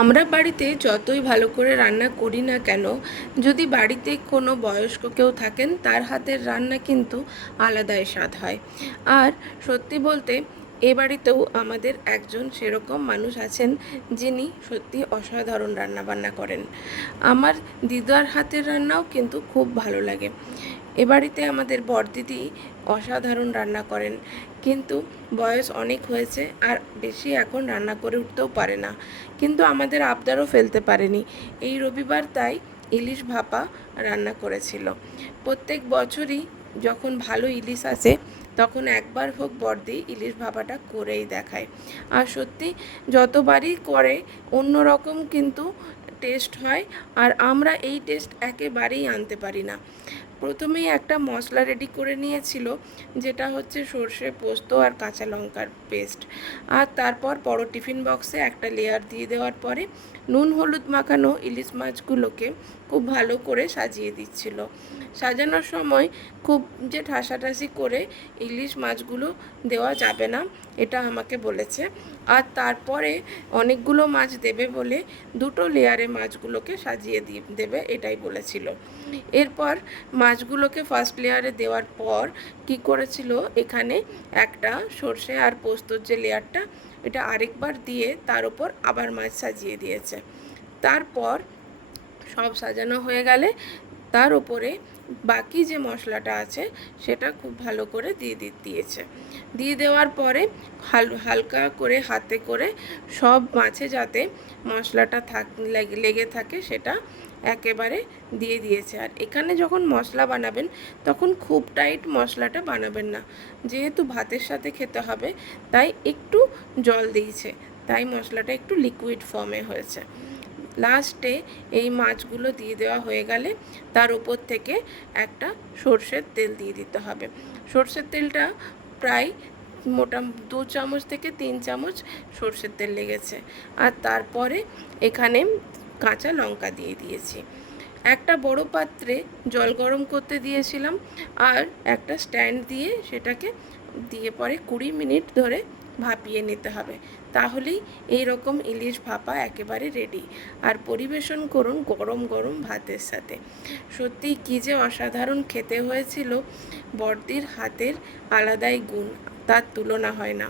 আমরা বাড়িতে যতই ভালো করে রান্না করি না কেন, যদি বাড়িতে কোনো বয়স্ক কেউ থাকেন, তার হাতের রান্না কিন্তু আলাদাই স্বাদ হয়। আর সত্যি বলতে এ বাড়িতেও আমাদের একজন সেরকম মানুষ আছেন যিনি সত্যি অসাধারণ রান্নাবান্না করেন। আমার দিদার হাতের রান্নাও কিন্তু খুব ভালো লাগে। এ বাড়িতে আমাদের বড়দিদি অসাধারণ রান্না করেন। কিন্তু বয়স অনেক হয়েছে আর বেশি এখন রান্না করে উঠতেও পারে না। কিন্তু আমাদের আবদারও ফেলতে পারেনি। এই রবিবার তাই ইলিশ ভাপা রান্না করেছিল। প্রত্যেক বছরই যখন ভালো ইলিশ আসে তখন একবার হোক বর্দি ইলিশ ভাপাটা করেই দেখায়। আর সত্যি, যতবারই করে অন্য রকম কিন্তু টেস্ট হয়, আর আমরা এই টেস্ট একেবারেই আনতে পারি না। প্রথমেই একটা মশলা রেডি করে নিয়েছিল, যেটা হচ্ছে সর্ষে পোস্ত আর কাঁচা লঙ্কার পেস্ট আর তারপর বড় টিফিন বক্সে একটা লেয়ার দিয়ে দেওয়ার পরে নুন, হলুদ মাখানো ইলিশ মাছগুলোকে খুব ভালো করে সাজিয়ে দিচ্ছিল। সাজানোর সময় খুব যে ঠাসাঠাসি করে ইলিশ মাছগুলো দেওয়া যাবে না। এটা আমাকে বলেছে। আর তারপরে অনেকগুলো মাছ দেবে বলে দুটো লেয়ারে মাছগুলোকে সাজিয়ে দেবে এটাই বলেছিল। এরপর মাছগুলোকে ফার্স্ট লেয়ারে দেওয়ার পর কি করেছিল? এখানে একটা সর্ষে আর পোস্তর যে লেয়ারটা, এটা আরেকবার দিয়ে তার উপর আবার মাছ সাজিয়ে দিয়েছে। তারপর সব সাজানো হয়ে গেলে তার উপরে বাকি যে মশলাটা আছে, সেটা খুব ভালো করে দিয়ে দিয়েছে। দিয়ে দেওয়ার পরে হাল, হালকা করে হাতে করে সব মাছে যাতে মশলাটা থাক লেগে থাকে, সেটা একেবারে দিয়ে দিয়েছে। আর এখানে যখন মশলা বানাবেন, তখন খুব টাইট মশলাটা বানাবেন না। যেহেতু ভাতের সাথে খেতে হবে, তাই একটু জল দিয়েছে, তাই মশলাটা একটু লিকুইড ফর্মে হয়েছে। লাস্টে এই মাছগুলো দিয়ে দেওয়া হয়ে গেলে তার উপর থেকে একটা সর্ষের তেল দিয়ে দিতে হবে। সর্ষের তেলটা প্রায় মোটা দু চামচ থেকে তিন চামচ সর্ষের তেল লেগেছে। আর তারপরে এখানে কাঁচা লঙ্কা দিয়ে দিয়েছি। একটা বড় পাত্রে জল গরম করতে দিয়েছিলাম আর একটা স্ট্যান্ড দিয়ে সেটাকে দিয়ে পরে কুড়ি মিনিট ধরে ভাপিয়ে নিতে হবে। তাহলেই এই রকম ইলিশ ভাপা একেবারে রেডি আর পরিবেশন করুন গরম গরম ভাতের সাথে। সত্যি কী যে অসাধারণ খেতে হয়েছিল বর্দির হাতের আলাদাই গুণ, তার তুলনা হয় না।